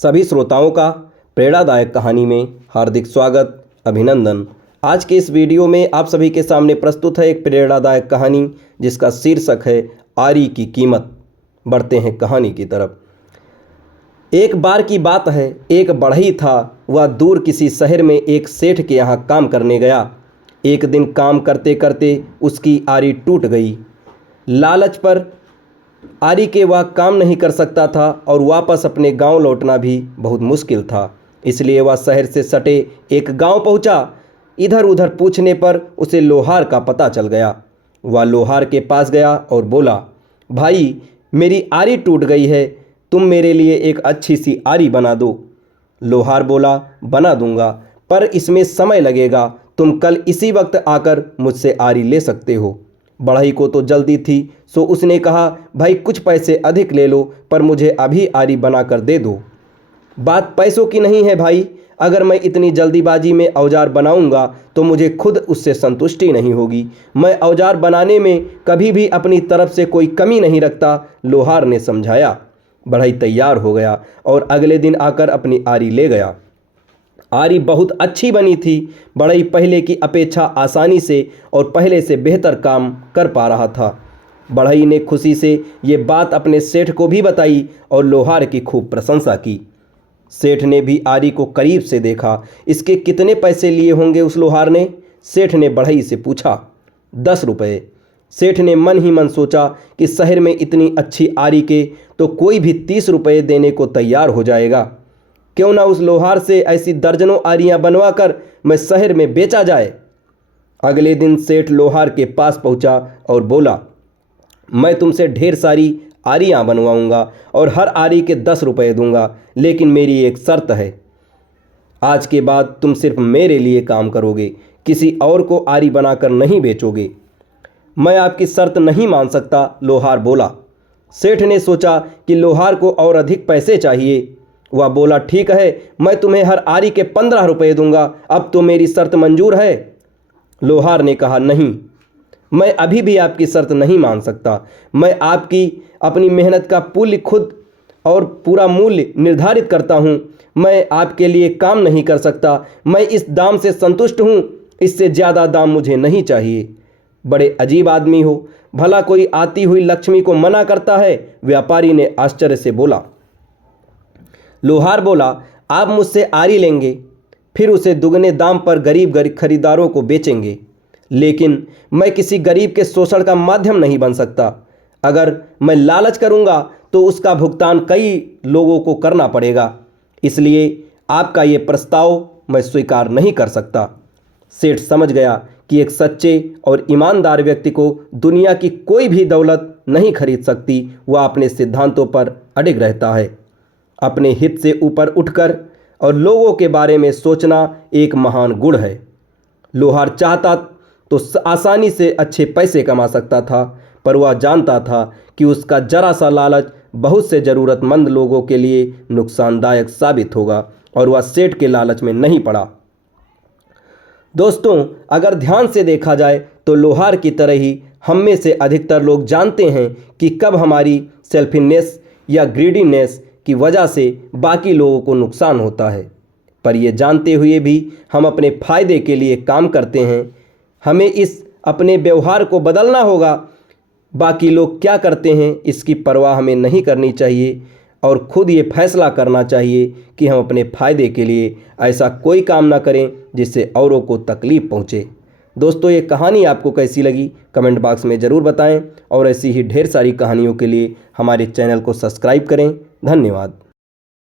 सभी श्रोताओं का प्रेरणादायक कहानी में हार्दिक स्वागत, अभिनंदन। आज के इस वीडियो में आप सभी के सामने प्रस्तुत है एक प्रेरणादायक कहानी जिसका शीर्षक है आरी की कीमत। बढ़ते हैं कहानी की तरफ। एक बार की बात है, एक बढ़ई था। वह दूर किसी शहर में एक सेठ के यहाँ काम करने गया। एक दिन काम करते करते उसकी आरी टूट गई। लालच पर आरी के वह काम नहीं कर सकता था और वापस अपने गांव लौटना भी बहुत मुश्किल था। इसलिए वह शहर से सटे एक गांव पहुंचा। इधर उधर पूछने पर उसे लोहार का पता चल गया। वह लोहार के पास गया और बोला, भाई मेरी आरी टूट गई है, तुम मेरे लिए एक अच्छी सी आरी बना दो। लोहार बोला, बना दूंगा, पर इसमें समय लगेगा। तुम कल इसी वक्त आकर मुझसे आरी ले सकते हो। बढ़ई को तो जल्दी थी, सो उसने कहा, भाई कुछ पैसे अधिक ले लो, पर मुझे अभी आरी बना कर दे दो। बात पैसों की नहीं है भाई, अगर मैं इतनी जल्दीबाजी में औजार बनाऊंगा तो मुझे खुद उससे संतुष्टि नहीं होगी। मैं औजार बनाने में कभी भी अपनी तरफ से कोई कमी नहीं रखता, लोहार ने समझाया। बढ़ई तैयार हो गया और अगले दिन आकर अपनी आरी ले गया। आरी बहुत अच्छी बनी थी। बढ़ई पहले की अपेक्षा आसानी से और पहले से बेहतर काम कर पा रहा था। बढ़ई ने खुशी से ये बात अपने सेठ को भी बताई और लोहार की खूब प्रशंसा की। सेठ ने भी आरी को करीब से देखा। इसके कितने पैसे लिए होंगे उस लोहार ने? सेठ ने बढ़ई से पूछा। 10 रुपये। सेठ ने मन ही मन सोचा कि शहर में इतनी अच्छी आरी के तो कोई भी 30 रुपये देने को तैयार हो जाएगा। क्यों ना उस लोहार से ऐसी दर्जनों आरियां बनवा कर मैं शहर में बेचा जाए। अगले दिन सेठ लोहार के पास पहुंचा और बोला, मैं तुमसे ढेर सारी आरियां बनवाऊंगा और हर आरी के 10 रुपये दूंगा, लेकिन मेरी एक शर्त है। आज के बाद तुम सिर्फ मेरे लिए काम करोगे, किसी और को आरी बनाकर नहीं बेचोगे। मैं आपकी शर्त नहीं मान सकता, लोहार बोला। सेठ ने सोचा कि लोहार को और अधिक पैसे चाहिए। वह बोला, ठीक है, मैं तुम्हें हर आरी के 15 रुपये दूंगा। अब तो मेरी शर्त मंजूर है। लोहार ने कहा, नहीं, मैं अभी भी आपकी शर्त नहीं मान सकता। मैं आपकी अपनी मेहनत का मूल्य खुद और पूरा मूल्य निर्धारित करता हूं। मैं आपके लिए काम नहीं कर सकता। मैं इस दाम से संतुष्ट हूं, इससे ज़्यादा दाम मुझे नहीं चाहिए। बड़े अजीब आदमी हो, भला कोई आती हुई लक्ष्मी को मना करता है? व्यापारी ने आश्चर्य से बोला। लोहार बोला, आप मुझसे आरी लेंगे, फिर उसे दुगने दाम पर गरीब खरीदारों को बेचेंगे, लेकिन मैं किसी गरीब के शोषण का माध्यम नहीं बन सकता। अगर मैं लालच करूंगा तो उसका भुगतान कई लोगों को करना पड़ेगा, इसलिए आपका ये प्रस्ताव मैं स्वीकार नहीं कर सकता। सेठ समझ गया कि एक सच्चे और ईमानदार व्यक्ति को दुनिया की कोई भी दौलत नहीं खरीद सकती। वह अपने सिद्धांतों पर अडिग रहता है। अपने हित से ऊपर उठकर और लोगों के बारे में सोचना एक महान गुण है। लोहार चाहता तो आसानी से अच्छे पैसे कमा सकता था, पर वह जानता था कि उसका जरा सा लालच बहुत से ज़रूरतमंद लोगों के लिए नुकसानदायक साबित होगा, और वह सेठ के लालच में नहीं पड़ा। दोस्तों, अगर ध्यान से देखा जाए तो लोहार की तरह ही हम में से अधिकतर लोग जानते हैं कि कब हमारी सेल्फिशनेस या ग्रीडीनेस की वजह से बाकी लोगों को नुकसान होता है, पर ये जानते हुए भी हम अपने फायदे के लिए काम करते हैं। हमें इस अपने व्यवहार को बदलना होगा। बाकी लोग क्या करते हैं इसकी परवाह हमें नहीं करनी चाहिए और खुद ये फैसला करना चाहिए कि हम अपने फायदे के लिए ऐसा कोई काम ना करें जिससे औरों को तकलीफ़ पहुँचे। दोस्तों, ये कहानी आपको कैसी लगी कमेंट बॉक्स में ज़रूर बताएं और ऐसी ही ढेर सारी कहानियों के लिए हमारे चैनल को सब्सक्राइब करें। धन्यवाद।